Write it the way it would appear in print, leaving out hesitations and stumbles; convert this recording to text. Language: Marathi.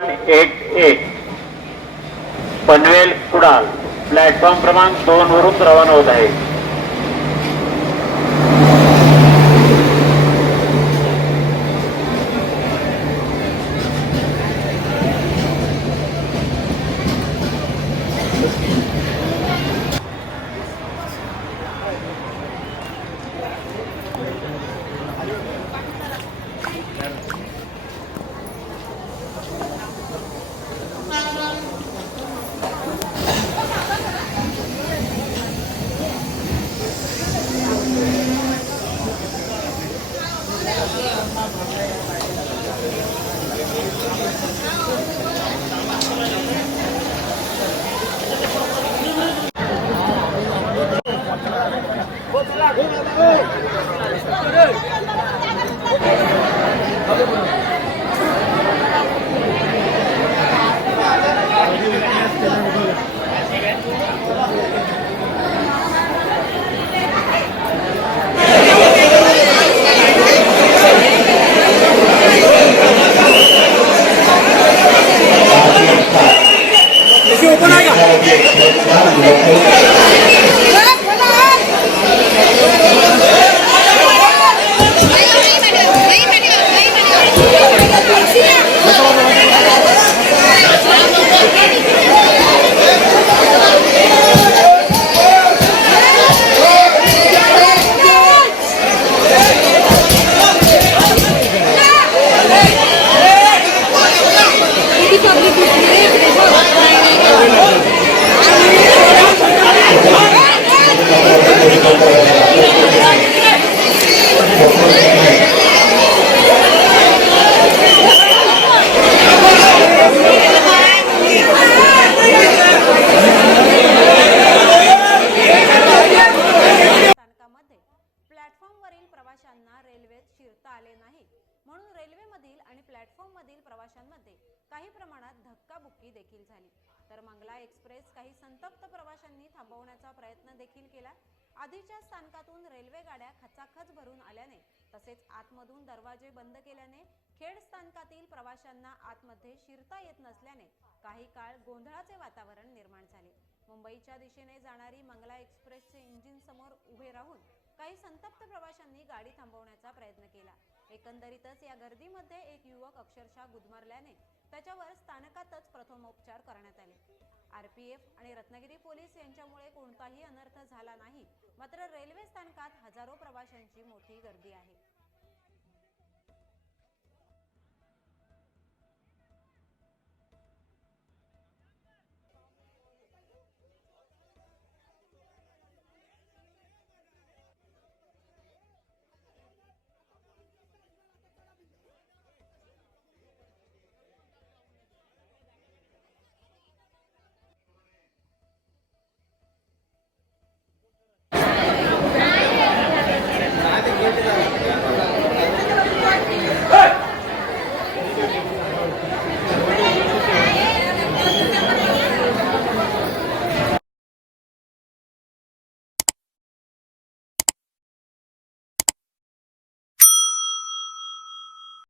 88 पनवेल कुडाल प्लॅटफॉर्म क्रमांक 2 वरून रवाना होत आहे। प्रवाशांना रेल्वेत शिरता आले नाही, म्हणून रेल्वेमधील आणि प्लॅटफॉर्ममधील प्रवाशांमध्ये काही प्रमाणात धक्काबुक्की देखील झाली। तर मंगला एक्सप्रेस काही संतप्त प्रवाशांनी थांबवण्याचा प्रयत्न देखील केला। आधीच्या स्थानकातून रेल्वे गाड्या खचाखच भरून आल्याने तसेच आतमधून दरवाजे बंद केल्याने खेड स्थानकातील प्रवाशांना आतमध्ये शिरता येत नसल्याने काही काळ गोंधळाचे वातावरण निर्माण झाले। मुंबईच्या दिशेने जाणारी मंगला एक्सप्रेसचे इंजिन समोर उभे राहून काही संतप्त प्रवाशांनी गाडी थांबवण्याचा प्रयत्न केला। एकंदरीतच या गर्दीमध्ये एक युवक अक्षरशः गुदमरल्याने त्याच्यावर स्थानकातच प्रथमोपचार करण्यात आले। आरपीएफ आणि रत्नागिरी पोलीस यांच्यामुळे कोणताही अनर्थ झाला नाही, मात्र रेल्वे स्थानकात हजारो प्रवाशांची मोठी गर्दी आहे।